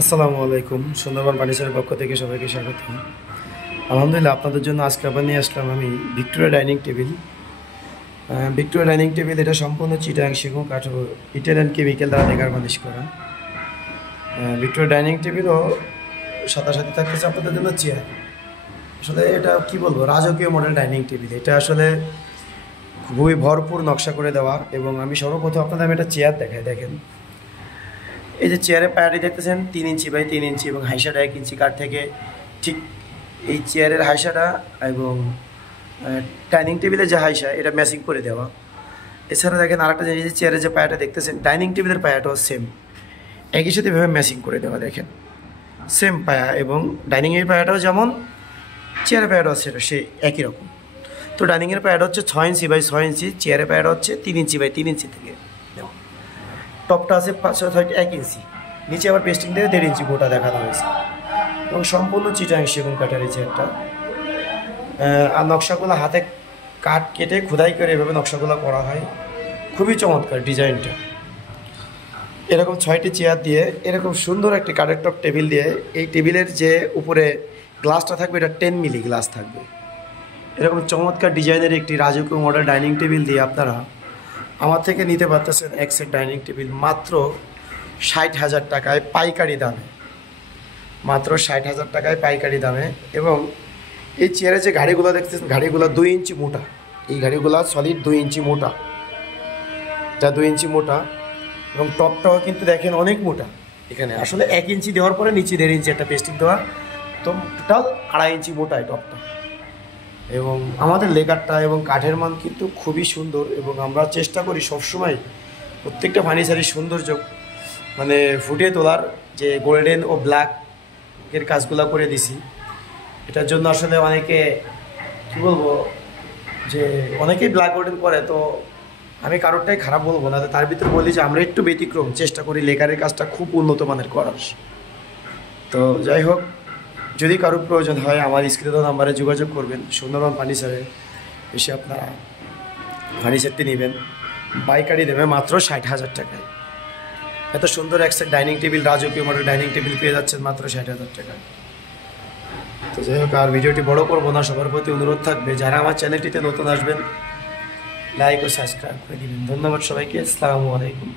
আসসালামু আলাইকুম। সুন্দরবন ফার্নিচারের পক্ষ থেকে সবাইকে স্বাগত। আলহামদুলিল্লাহ, আপনাদের জন্য আজকে আবার নিয়ে আসলাম আমি Victoria dining table. Victoria dining table এটা সম্পূর্ণ চিটাং সেগুন কাঠ ও ইটালিয়ান কেমিক্যাল দ্বারা লেগার মালিশ করা। ভিক্টোরিয়া ডাইনিং টেবিলও সাথে সাথে থাকতেছে আপনাদের জন্য চেয়ার। আসলে এটা কি বলবো, রাজকীয় মডেল ডাইনিং টেবিল। এটা আসলে খুবই ভরপুর নকশা করে দেওয়া। এবং আমি সর্বপ্রথম আপনাদের আমি একটা চেয়ার দেখাই। দেখেন, এই যে চেয়ারের পায়াটি দেখতেছেন 3 ইঞ্চি বাই 3 ইঞ্চি এবং হাইসাটা 1 ইঞ্চি কাঠ থেকে ঠিক এই চেয়ারের হাইসাটা এবং ডাইনিং টেবিলের যে হাইসা এটা ম্যাচিং করে দেওয়া। এছাড়া দেখেন আরেকটা জিনিস, যে চেয়ারের যে পায়াটা দেখতেছেন ডাইনিং টেবিলের পায়াটাও সেম একই সাথে এভাবে ম্যাচিং করে দেওয়া। দেখেন সেম পায়া এবং ডাইনিংয়ের পায়াটাও যেমন চেয়ারের পায়াটাও সেটা সে একই রকম। তো ডাইনিংয়ের পায়াটা হচ্ছে 6 ইঞ্চি বাই 6 ইঞ্চি, চেয়ারের পায়াটা হচ্ছে 3 ইঞ্চি বাই 3 ইঞ্চি থেকে দেওয়া। টপটা আছে 1 ইঞ্চি, নিচে আবার পেস্টিং দিয়ে 1.5 ইঞ্চি গোটা দেখানো হয়েছে এবং সম্পূর্ণ চিটাং সেগুন কাঠের এই চেয়ারটা। আর নকশাগুলো হাতে কাঠ কেটে খোদাই করে এভাবে নকশাগুলো করা হয়। খুবই চমৎকার ডিজাইনটা। এরকম 6টি চেয়ার দিয়ে এরকম সুন্দর একটি কাঠের টপ টেবিল দিয়ে, এই টেবিলের যে উপরে গ্লাসটা থাকবে এটা 10 মিলি গ্লাস থাকবে। এরকম চমৎকার ডিজাইনের একটি রাজকীয় মডেল ডাইনিং টেবিল দিয়ে আপনারা আমার থেকে নিতে পারতেছেন এক সেট ডাইনিং টেবিল মাত্র 60,000 টাকায় পাইকারি দামে। মাত্র 60,000 টাকায় পাইকারি দামে। এবং এই চেয়ারে যে গাড়িগুলো দেখতেছেন, গাড়িগুলো 2 ইঞ্চি মোটা। এই গাড়িগুলো সলিড 2 ইঞ্চি মোটা, যা 2 ইঞ্চি মোটা এবং টপটাও কিন্তু দেখেন অনেক মোটা। এখানে আসলে 1 ইঞ্চি দেওয়ার পরে নিচে 1.5 ইঞ্চি একটা পেস্টিং দেওয়া, তো টোটাল 2.5 ইঞ্চি মোটায় টপটা। এবং আমাদের লেকারটা এবং কাঠের মান কিন্তু খুবই সুন্দর। এবং আমরা চেষ্টা করি সবসময় প্রত্যেকটা ফার্নিচারের সৌন্দর্য মানে ফুটিয়ে তোলার, যে গোল্ডেন ও ব্ল্যাকের কাজগুলো করে দিছি। এটার জন্য আসলে অনেকে কী বলবো, যে অনেকেই ব্ল্যাক গোল্ডেন করে, তো আমি কারোরটাই খারাপ বলবো না। তার ভিতরে বলি যে আমরা একটু ব্যতিক্রম চেষ্টা করি লেকারের কাজটা খুব উন্নত মানের করার। তো যাই হোক, যদি কারোর প্রয়োজন হয় আমার স্ক্রিনে দেওয়া নাম্বারে যোগাযোগ করবেন। সুন্দরবন ফার্নিচারে এসে আপনারা ফার্নিচারটি নেবেন, পাইকারি দেবে মাত্র 60,000 টাকায়। এত সুন্দর এক সেট ডাইনিং টেবিল, রাজকীয় মডেল ডাইনিং টেবিল পেয়ে যাচ্ছেন মাত্র 60,000 টাকায়। তো যাই হোক, আর ভিডিওটি বড় করবো না, সবার প্রতি অনুরোধ থাকবে যারা আমার চ্যানেলটিতে নতুন আসবেন লাইক ও সাবস্ক্রাইব করে দিবেন। ধন্যবাদ সবাইকে। আসসালামু আলাইকুম।